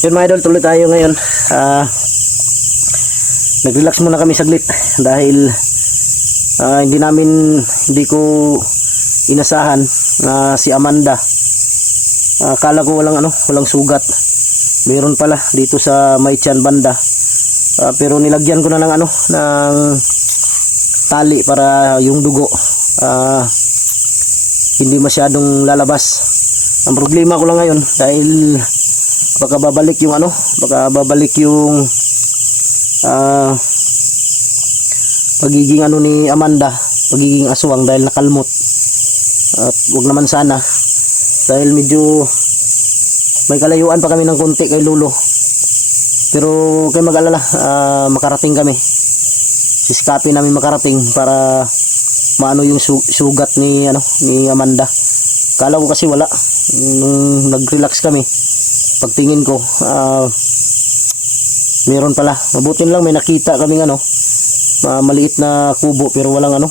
Yun mga idol, tuloy tayo ngayon. Nag-relax muna kami saglit dahil hindi ko inasahan na si Amanda. Akala ko walang sugat. Mayroon pala dito sa may tiyan banda. Pero nilagyan ko na ng ng tali para yung dugo hindi masyadong lalabas. Ang problema ko lang ngayon dahil baka babalik yung pagiging ni Amanda, pagiging aswang dahil nakalmot. At wag naman sana dahil medyo may kalayuan pa kami ng konti kay Lolo. Pero kayo mag-alala, makarating kami. Sisikapin namin makarating para maano yung sugat ni Amanda. Kala ko kasi wala. Nung nag-relax kami, pagtingin ko meron pala. Mabuti lang may nakita kaming maliit na kubo pero walang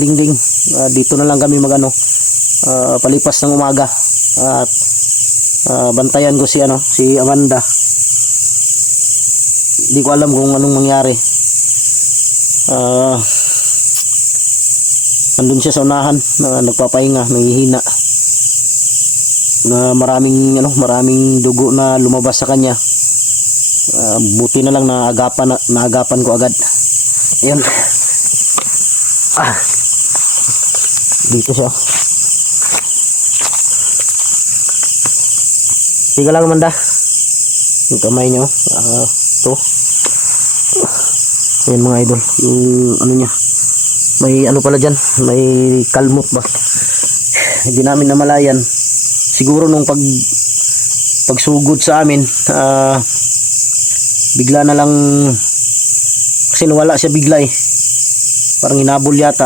dingding. Dito na lang kami palipas ng umaga at bantayan ko si Amanda. Hindi ko alam kung anong mangyari. Andun siya sa unahan, nagpapahinga, nangihina. Na maraming dugo na lumabas sa kanya. Buti na lang naagapan ko agad. Ayan. Dito siya. Tiga lang, Amanda. Yung kamay niyo. Ito. Ayan mga idol. Yung niya. May pala dyan. May kalmot ba? Hindi namin namalayan. Siguro nung pagsugod sa amin, bigla na lang, kasi nawala siya bigla parang hinabol yata.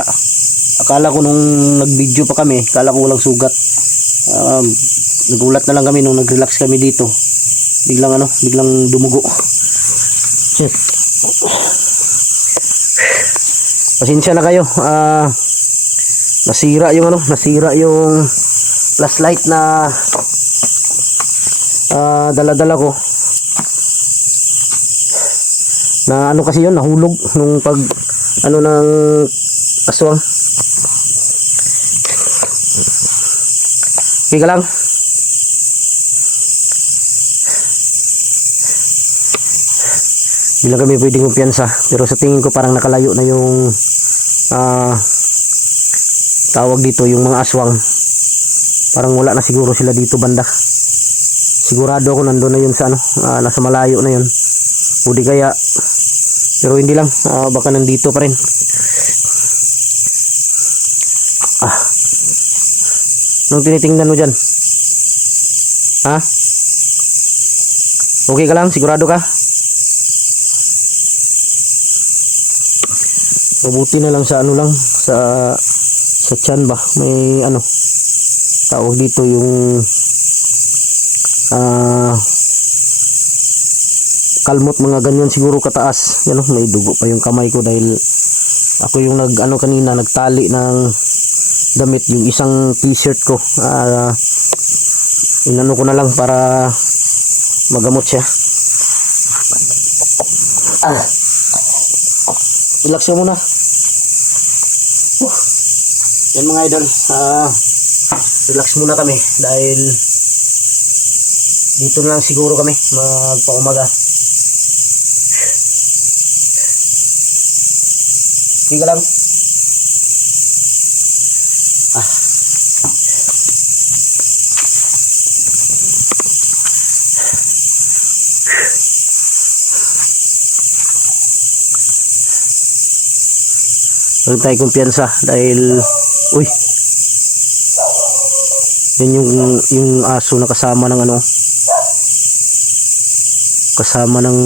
Akala ko nung nag-video pa kami, akala ko walang sugat. Nagulat na lang kami nung nag-relax kami dito. Biglang dumugo. Shit. Pasensya na kayo. Nasira yung flashlight na dala-dala ko. Na kasi yun, nahulog nung ng aswang. Okay ka lang. Hindi lang kami pwedeng kumpiyansa. Pero sa tingin ko parang nakalayo na yung tawag dito, yung mga aswang. Parang wala na siguro sila dito banda. Sigurado ako nandun na yun sa nasa malayo na yun. O di kaya, pero hindi lang, baka nandito pa rin. Anong tinitingnan mo dyan? Ha? Okay ka lang? Sigurado ka? Mabuti na lang sa sa tiyan ba? May tawag dito yung kalmot, mga ganyan siguro kataas. May dugo pa yung kamay ko dahil ako yung kanina nagtali ng damit, yung isang t-shirt ko. Inano ko na lang para magamot siya. Relax mo muna. Yan mga idol, relax muna kami dahil dito na lang siguro kami magpaumaga. Tiga lang. Huwag tayo kumpiyansa dahil yan yung aso na kasama ng kasama ng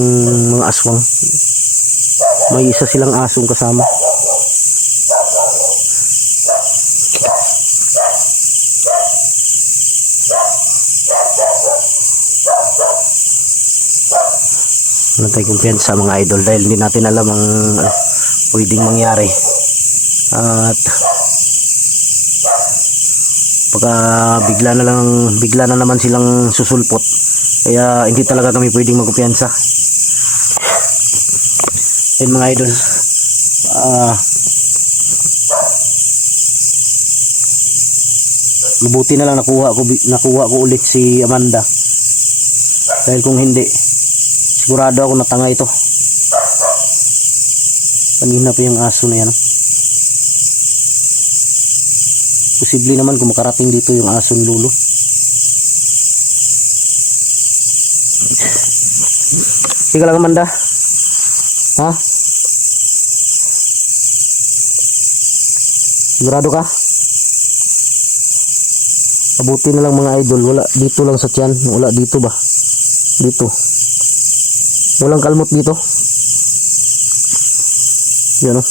mga aswang. May isa silang asong kasama. Wala tayong kumpiyansa mga idol dahil hindi natin alam ang pwedeng mangyari. At baka bigla na naman silang susulpot, kaya hindi talaga kami pwedeng magkumpiyansa. Yan mga idol, mabuti na lang nakuha ko ulit si Amanda, dahil kung hindi sigurado ako natanga ito. Kanina pa yung aso na yan, posible naman kung makarating dito yung aso ni Lolo. Ika lang Amanda, ha? Sigurado ka? Mabuti na lang mga idol, wala dito lang sa tiyan, wala dito ba? Dito. Walang kalmot dito. Yan o.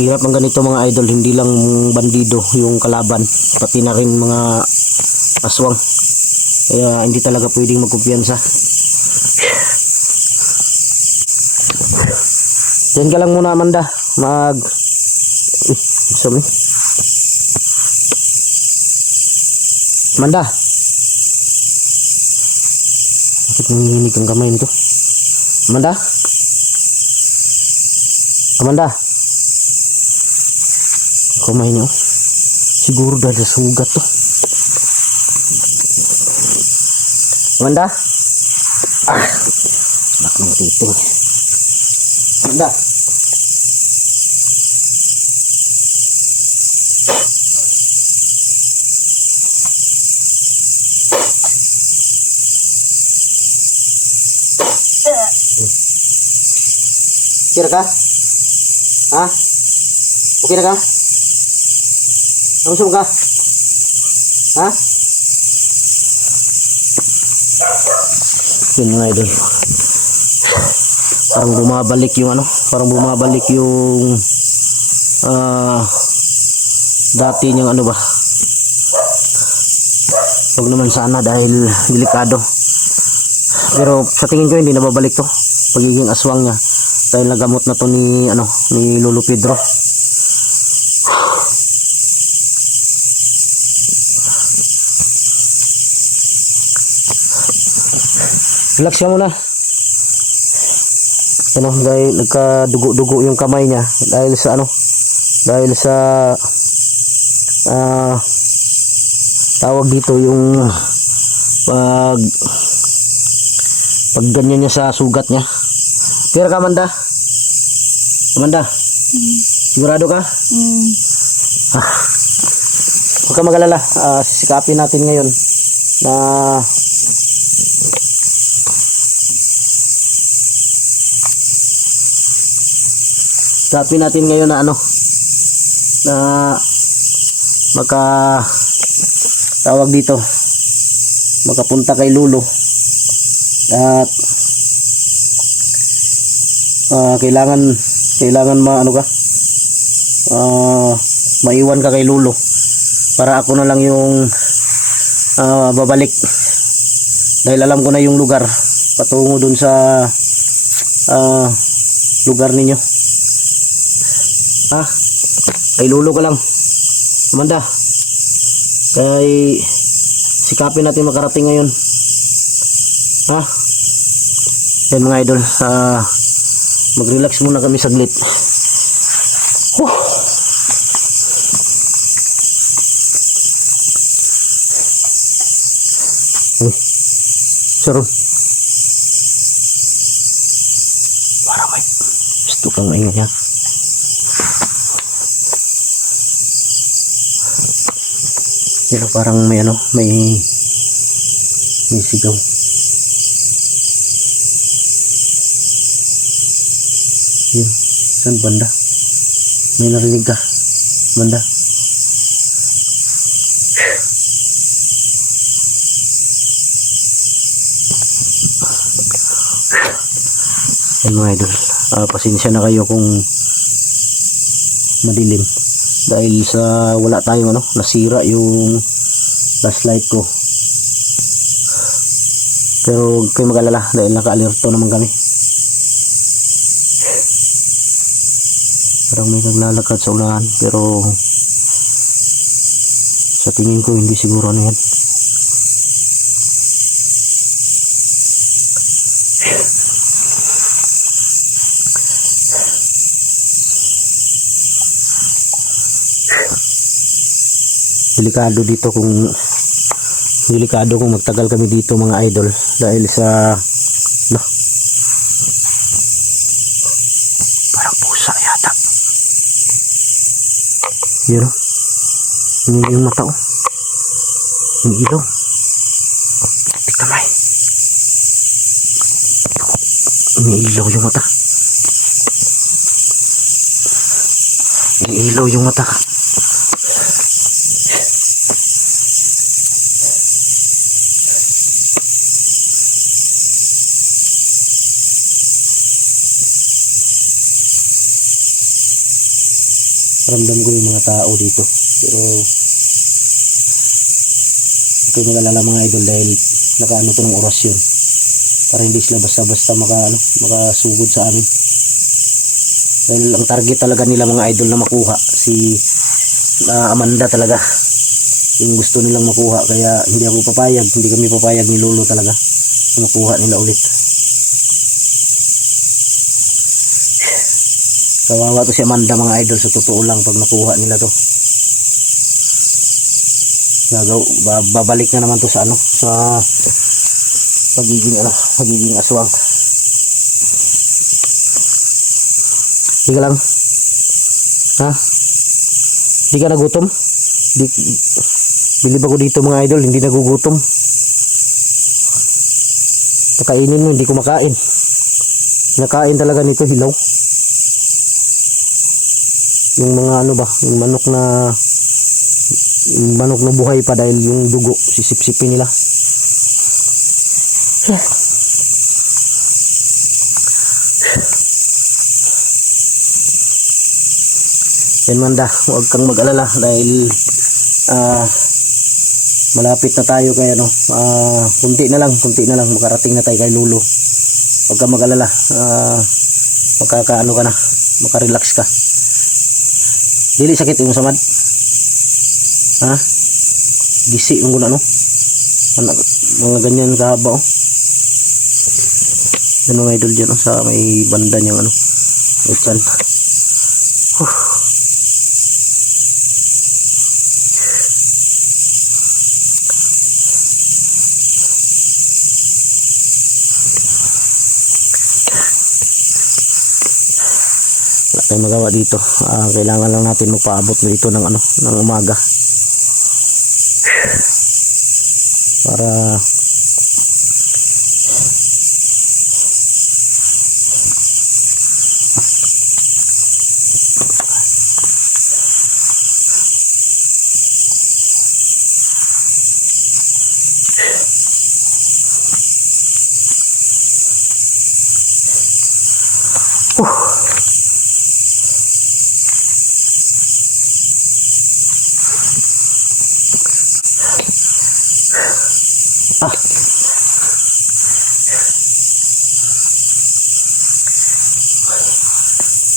Hirap ang ganito mga idol, hindi lang bandido yung kalaban, pati na rin mga aswang. Kaya hindi talaga pwedeng magkumpiyansa. Diyan ka lang muna Amanda, sabi. Amanda, bakit nanginginig ang kamay nito? Amanda? Amanda? Kamay niyo siguro dahil sa sugat to. Amanda? Anak ng titing. Amanda? Okay na ka? Ha? Okay na ka? Namusog ka? Ha? Yun mga idol, parang bumabalik yung dati niyang ano ba. Huwag naman sana dahil delikado, pero sa tingin ko hindi nababalik to, pagiging aswang niya, dahil nagamot na to ni Lolo Pedro. Relax ka muna. Dahil nagkadugo-dugo yung kamay niya dahil sa tawag dito yung pag ganyan niya sa sugat niya. Pero ka Amanda? Amanda? Sigurado ka? Huwag ka mag-alala. Sisikapin natin ngayon na na tawag dito, makapunta kay Lolo, at kailangan maiwan ka kay Lolo para ako na lang yung babalik, dahil alam ko na yung lugar patungo dun sa lugar ninyo. Kay Lolo ka lang Amanda, kay sikapin natin makarating ngayon. Yan mga idol, mag-relax muna kami saglit. Saro, para may gusto kang maingay ha. Pero parang may sigaw. Yun, saan banda? May narinig ka banda? Yan mga idol, pasensya na kayo kung madilim, dahil sa wala tayong nasira yung flashlight ko. Pero huwag kayo mag-alala dahil naka-alerto naman kami. Parang may naglalakad sa unahan, pero sa tingin ko hindi siguro ano yan. Delikado kung magtagal kami dito mga idol, dahil sa parang pusa yata. Yun o, hindi yung mata o, yung ilaw, pitik kamay, may ilaw yung mata, may ilaw yung mata. Ramdam ko yung mga tao dito, pero huwag kayo mag-alala mga idol, dahil nakaano to ng orasyon para hindi sila basta-basta makasugod sa amin, dahil ang target talaga nila mga idol na makuha si Amanda talaga, yung gusto nilang makuha. Kaya hindi kami papayag ni Lolo talaga na makuha nila ulit. Kawawa to si Amanda mga idol, sa totoo lang. Pag nakuha nila to, babalik na naman to sa sa pagiging aswang. Hindi ka lang, ha? Hindi ka nagutom? Bilib ako dito mga idol, hindi nagugutom. Pakainin mo, hindi ko makain. Nakain talaga nito hilaw. Yung mga yung manok na buhay pa, dahil yung dugo sisip-sipin nila. Yan Manda, huwag kang mag-alala dahil malapit na tayo kay kunti na lang makarating na tayo kay Lolo. Huwag kang mag-alala, makaka-ano ka na, makarelax ka. Dili sakit yung samad, ha? Gisi yung guna mga ganyan kahaba oh. Yan mga idol dyan sa may banda niyang utsan. Wala tayong magawa dito. Kailangan lang natin magpaabot dito ng ng umaga para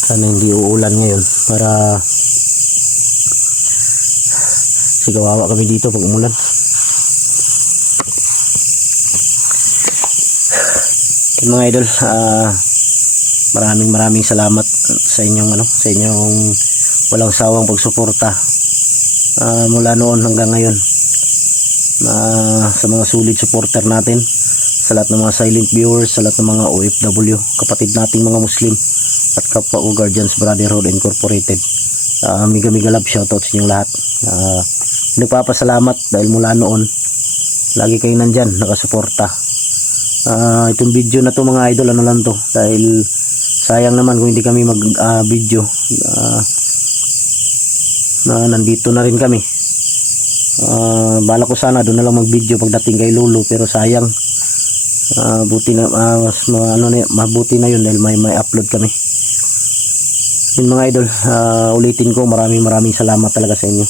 sana hindi uulan ngayon, para sigawawa kami dito pag umulan. Mga idol, maraming salamat sa inyong walang sawang pagsuporta mula noon hanggang ngayon, sa mga solid supporter natin, sa lahat ng mga silent viewers, sa lahat ng mga OFW, kapatid nating mga Muslim at kapwa o Guardians Brotherhood Incorporated. Mega love shoutout sa inyong lahat. Nagpapasalamat dahil mula noon lagi kayo nandyan nakasuporta. Itong video na to mga idol, lang to, dahil sayang naman kung hindi kami mag video na nandito na rin kami. Bala ko sana doon na lang mag video pagdating kay Lolo, pero sayang. Buti na mabuti na yun dahil may upload kami. Yun mga idol, ulitin ko, maraming salamat talaga sa inyo,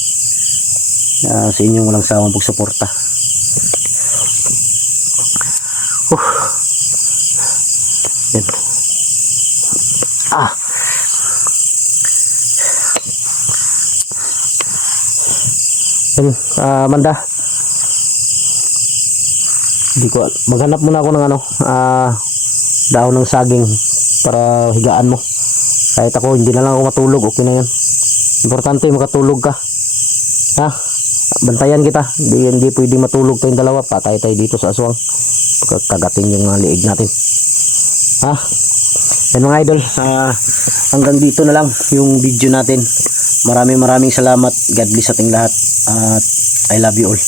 sa inyong walang sawang pagsuporta. Yan. Ah. Yan, Amanda. Hindi ko, maghanap muna ako ng dahon ng saging para higaan mo. Kahit ako, hindi na lang ako matulog, okay na yan. Importante, makatulog ka. Ha? Bantayan kita. Hindi pwedeng matulog tayong dalawa. Patay tayo dito sa aswang. Kagatin yung liig natin. Ha? Yan mga idol. Hanggang dito na lang yung video natin. Maraming salamat. God bless ating lahat. At I love you all.